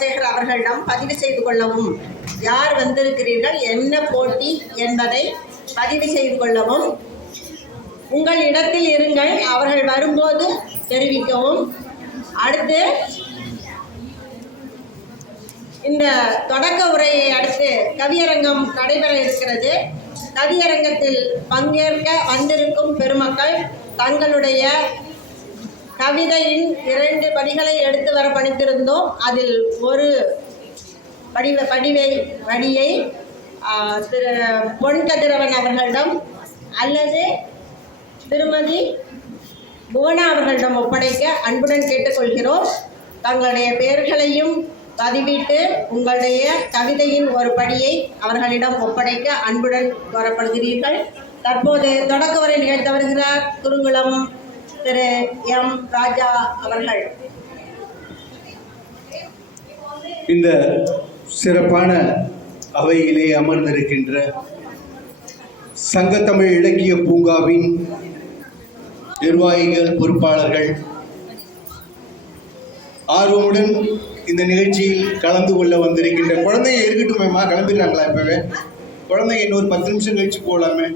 சந்திரசேகர் அவர்களிடம் பதிவு செய்து கொள்ளவும். யார் வந்திருக்கிறீர்கள், என்ன போட்டி என்பதை பதிவு செய்து கொள்ளவும். உங்கள் இடத்தில் இருங்கள், அவர்கள் வரும்போது தெரிவிக்கவும். அடுத்து இந்த தொடக்க உரையை அடுத்து கவியரங்கம் நடைபெற இருக்கிறது. கவியரங்கத்தில் பங்கேற்க வந்திருக்கும் பெருமக்கள் தங்களுடைய கவிதையின் 2 படிகளை எடுத்து வர பணித்திருந்தோம். அதில் ஒரு வடியை திரு பொன் கதிரவன் அவர்களிடம் அல்லது திருமதி புவனா அவர்களிடம் ஒப்படைக்க அன்புடன் கேட்டுக்கொள்கிறோம். தங்களுடைய பெயர்களையும் பதிவிட்டு உங்களுடைய கவிதையின் ஒரு படியை அவர்களிடம் ஒப்படைக்க அன்புடன் கோரப்படுகிறீர்கள். தற்போது தொடக்க உரை நிகழ்த்த வருகிறார் குருங்குளம் திரு எம் ராஜா அவர்கள். இந்த சிறப்பான அவையிலே அமர்ந்திருக்கின்ற சங்கத்தமிழ் இலக்கிய பூங்காவின் நிர்வாகிகள், பொறுப்பாளர்கள், ஆர்வமுடன் இந்த நிகழ்ச்சியில் கலந்து கொள்ள வந்திருக்கின்ற குழந்தைங்க இருக்கட்டுமேம்மா, கிளம்பிடுறாங்களா? இப்பவே குழந்தைங்க இன்னொரு 10 நிமிஷம் கழிச்சு போகலாமே.